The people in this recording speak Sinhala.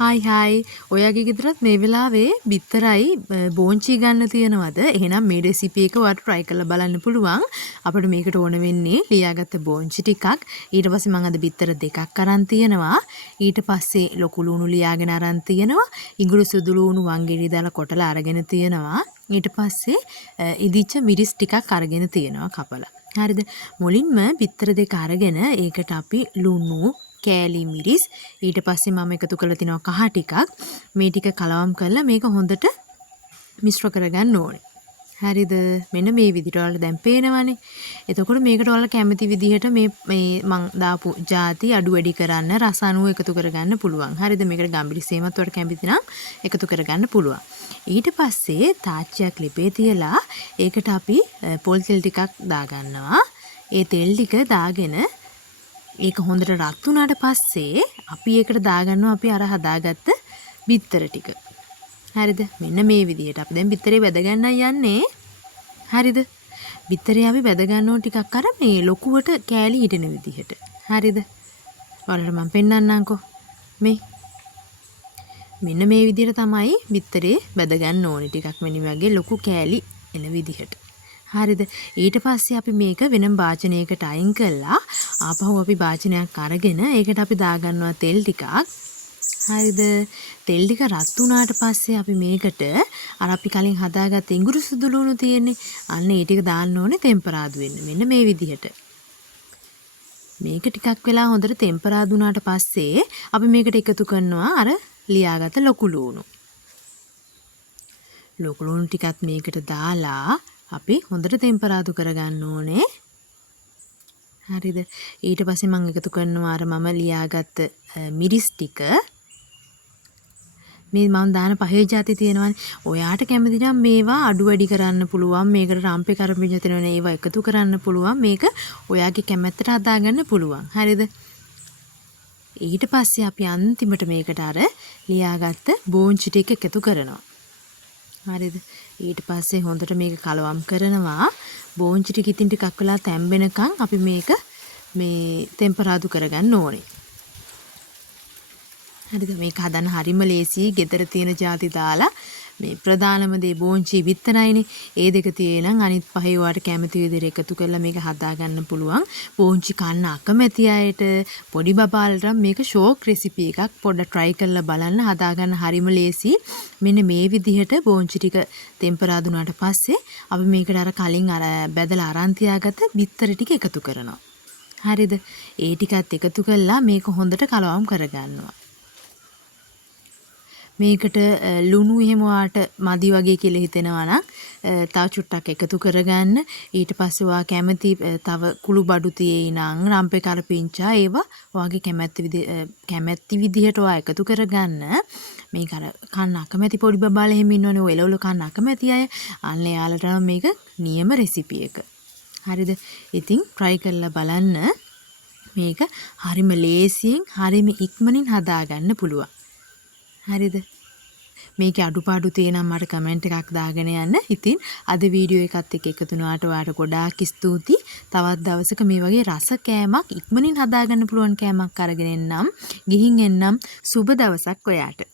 හායි ඔයාගේ ගෙදරත් මේ වෙලාවේ බිත්තරයි බෝංචි ගන්න තියෙනවද? එහෙනම් මේ රෙසිපි එක ඔයාලට try කරලා බලන්න පුළුවන්. අපිට මේකට ඕන වෙන්නේ ලියාගත්ත බෝංචි ටිකක්. ඊට පස්සේ මම අද බිත්තර දෙකක් අරන් තියෙනවා. ඊට පස්සේ ලොකු ලුණු ලියාගෙන අරන් තියෙනවා. ඉඟුරු සුදු ලුණු වංගෙඩි දාලා කොටලා අරගෙන තියෙනවා. ඊට පස්සේ ඉදිච්ච මිරිස් ටිකක් අරගෙන තියෙනවා කපලා. හරිද? මුලින්ම බිත්තර දෙක අරගෙන ඒකට අපි ලුණු කෑලි මිරිස් ඊට පස්සේ මම එකතු කරලා තිනවා කහ ටිකක් මේ ටික කලවම් කරලා මේක හොඳට මිශ්‍ර කරගන්න ඕනේ. හරිද? මෙන්න මේ විදිහට ඔයාලට දැන් පේනවනේ. එතකොට මේකට ඔයාලා කැමති විදිහට මේ මං දාපු ಜಾති අඩු වැඩි කරන්න රස අණු එකතු කරගන්න පුළුවන්. හරිද? මේකට ගම්බිරිසේමත් ඔයාලට කැමති නම් එකතු කරගන්න පුළුවන්. ඊට පස්සේ තාච්චියක් ලිපේ තියලා ඒකට අපි පොල් තෙල් ටිකක් දාගන්නවා. ඒ තෙල් ටික දාගෙන ඒක හොඳට රත් වුණාට පස්සේ අපි ඒකට දාගන්නවා අපි අර හදාගත්ත බිත්තර ටික. හරිද? මෙන්න මේ විදිහට අපි දැන් බිත්තරේ බෙද ගන්නයි යන්නේ. හරිද? බිත්තරේ අපි බෙද ගන්නෝ ටිකක් අර මේ ලොකුවට කෑලි හිටින විදිහට. හරිද? ඔයාලට මම පෙන්නන්නම්කෝ. මෙන්න මේ විදිහට තමයි බිත්තරේ බෙද ගන්න ඕනේ ටිකක් මෙන්න වගේ ලොකු කෑලි එන විදිහට. හරිද? ඊට පස්සේ අපි මේක වෙනම භාජනයකට අයින් කළා. ආපහු අපි භාජනයක් අරගෙන ඒකට අපි දාගන්නවා තෙල් ටිකක්. හරිද? තෙල් ටික රත් වුණාට පස්සේ අපි මේකට අර අපි කලින් හදාගත්ත ඉඟුරු සුදු ලුණු තියෙන්නේ. අන්න ඒ ටික දාන්න ඕනේ තෙම්පරාදු වෙන්න. මෙන්න මේ විදිහට. මේක ටිකක් වෙලා හොඳට තෙම්පරාදු වුණාට පස්සේ අපි මේකට එකතු කරනවා අර ලියාගත්ත ලොකු ලුණු. ලොකු ලුණු ටිකත් මේකට දාලා අපි හොඳට තෙම්පරාදු කරගන්න ඕනේ. හරිද? ඊට පස්සේ මම එකතු කරනවා අර මම ලියාගත්ත මිරිස් ටික. මේ මම දාන පහේ ಜಾති තියෙනවානේ. ඔයාට කැමති නම් මේවා අඩු වැඩි කරන්න පුළුවන්. මේකට රම්පේ කරපිංච තියෙනවනේ ඒවා එකතු කරන්න පුළුවන්. මේක ඔයාගේ කැමැත්තට හදාගන්න පුළුවන්. හරිද? ඊට පස්සේ අපි අන්තිමට මේකට අර ලියාගත්ත බෝංචි ටික එකතු කරනවා. හරිද? ඊට පස්සේ හොඳට මේක කලවම් කරනවා. බෝංචි ටික ඉතින් ටිකක් වෙලා තැම්බෙනකන් අපි මේක මේ ටෙම්පරාදු කරගන්න ඕනේ. හරිද? මේක හදන්න හරිම ලේසියි. ගෙදර තියෙන ಜಾති දාලා මේ ප්‍රධානම දේ බෝංචි විතරයිනේ. ඒ දෙක තියෙනම් අනිත් පහේ ඔයාට කැමති විදිහට එකතු කරලා මේක හදා ගන්න පුළුවන්. බෝංචි කන්න අකමැති අයට පොඩි බබාලට මේක ෂෝක් රෙසිපි එකක්. පොඩ්ඩක් try කරලා බලන්න. හදා ගන්න හරිම ලේසි. මෙන්න මේ විදිහට බෝංචි ටික ටෙම්පරාදු වුණාට පස්සේ අපි මේකට අර කලින් අර බැදලා අරන් තියාගත්ත බිත්තර ටික එකතු කරනවා. හරිද? ඒ ටිකත් එකතු කරලා මේක හොඳට කලවම් කරගන්නවා. මේකට ලුණු එහෙම වාට මදි වගේ කියලා හිතෙනවා නම් තව චුට්ටක් එකතු කරගන්න. ඊට පස්සේ ඔයා කැමති තව කුළු බඩු තියෙයි නම් රම්පේ කරපිංචා ඒවා ඔයාගේ කැමැති විදිහට ඔයා එකතු කරගන්න. මේක අර කන්න අකමැති පොඩි බබාලා එහෙම ඉන්නවනේ ඔය එළවලු කන්න අකමැති අය. අන්න එයාලට නම් මේක නියම රෙසිපි එක. හරිද? ඉතින් try කරලා බලන්න. මේක හරිම ලේසියෙන් හරිම ඉක්මනින් හදාගන්න පුළුවන්. හරිද? මේකේ අඩුපාඩු තියෙනම් මට කමෙන්ට් එකක් දාගෙන යන්න. ඉතින් අද වීඩියෝ එකත් එක්ක එකතු වුණාට ඔයාලට ගොඩාක් ස්තුතියි. තවත් දවසක මේ වගේ රස කෑමක් ඉක්මනින් හදාගන්න පුළුවන් කෑමක් අරගෙන එන්නම්. ගිහින් එන්නම්. සුබ දවසක් ඔයාට.